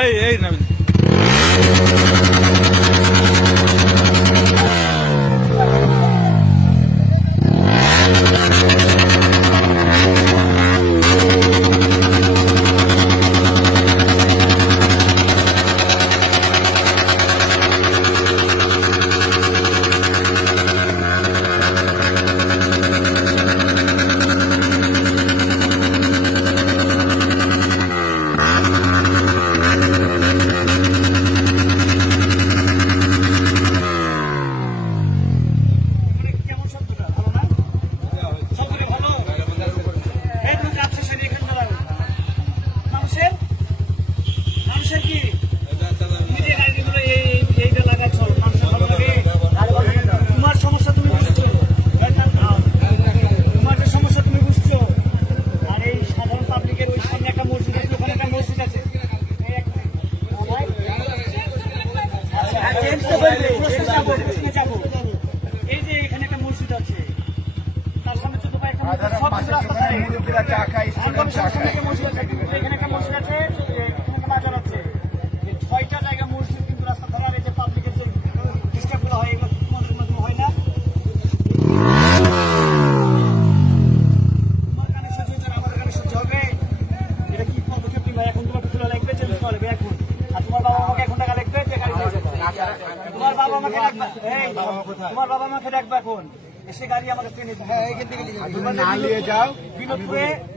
এই নবীন এই যে এখানে একটা মসজিদ আছে, তার সামনে ছোট একটা এখানে একটা মসজিদ আছে, বাজার আছে, 6টা জায়গা মসজিদ কিন্তু রাস্তা ধরার এই যে পাবলিকের যে ডিস্টার্ব গুলো হয় এগুলো তোমাদের মধ্যে হয় না? তোমার কানে সহ্য হচ্ছে, আমাদের কানে সহ্য হবে? এটা কি পদক্ষেপ নিবা? এখন তোমাকে খোলা লাগবে, চেঞ্জ করা লাগবে এখন। আর তোমার বাবা আমাকে এখন টাকা লাগবে, তোমার বাবা আমাকে ডাকবে, তোমার বাবা আমাকে ডাকবে এখন এসে গাড়ি আমাকে ট্রেনে নিয়ে যাও।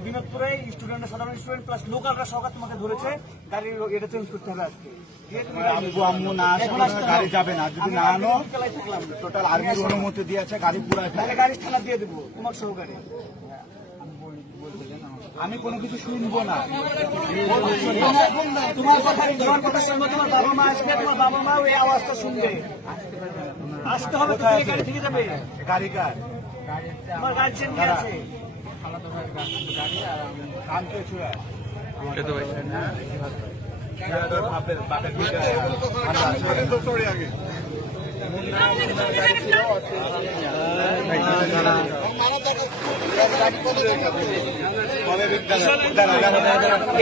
বিনোদপুরে স্টুডেন্ট, সাধারণ স্টুডেন্ট প্লাস লোকালরা সরকার তোমাকে ধরেছে, গাড়ির এটা চেঞ্জ করতে হবে আজকে। আম্মু না গাড়ি যাবে না, যদি না আনো টোটাল আর্মির অনুমতি দিয়েছে গাড়ি পুরো গাড়ি থানা দিয়ে দেবো তোমার সহকারে। আমি কোনো কিছু শুনবো না, তোমার কথা শুনবো, তোমার বাবা মা আসবে, তোমার বাবা মা ওই আওয়াজটা শুনবে, আসতে হবে তো, গাড়ি থেকে যাবে। গাড়ি কার? তোমার গার্জিয়ান কে আছে?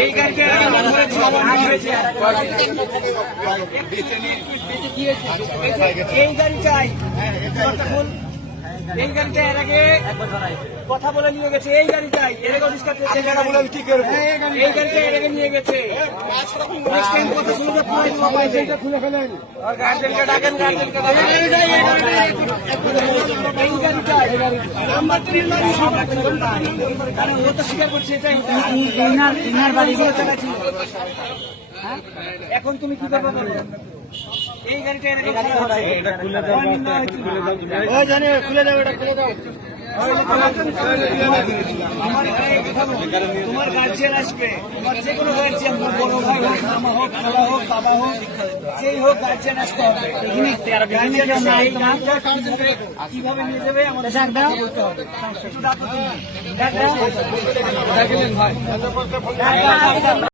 এই গাড়িটা এই গাড়িটাই এই গাড়িটা এর আগে কথা বলে নিয়ে গেছে, এই গাড়িটাই এর আগে আবিষ্কার করেছে, এই গাড়িটা এর আগে নিয়ে গেছে। কথা শুনতে খুলে ফেলেন, গার্জেনকে ডাকেন, এই গাড়িটাই নাম্বার 3 কারণ ও তো স্বীকার করছে এটাই বাড়ি এখন তুমি কি করবে বলো? এই গাড়িটা এর আগে খুলে দাও, এটা খুলে দাও। তোমার গার্জিয়ান আসবে, তোমার যে কোনো গার্জিয়ান, বড় ভাই হোক, মামা হোক, খালা হোক, বাবা হোক, যেই হোক গার্জিয়ান আসতে হবে। কিভাবে নিয়ে যাবে আমাদের বলতে হবে। একটু ডাকো তুমি।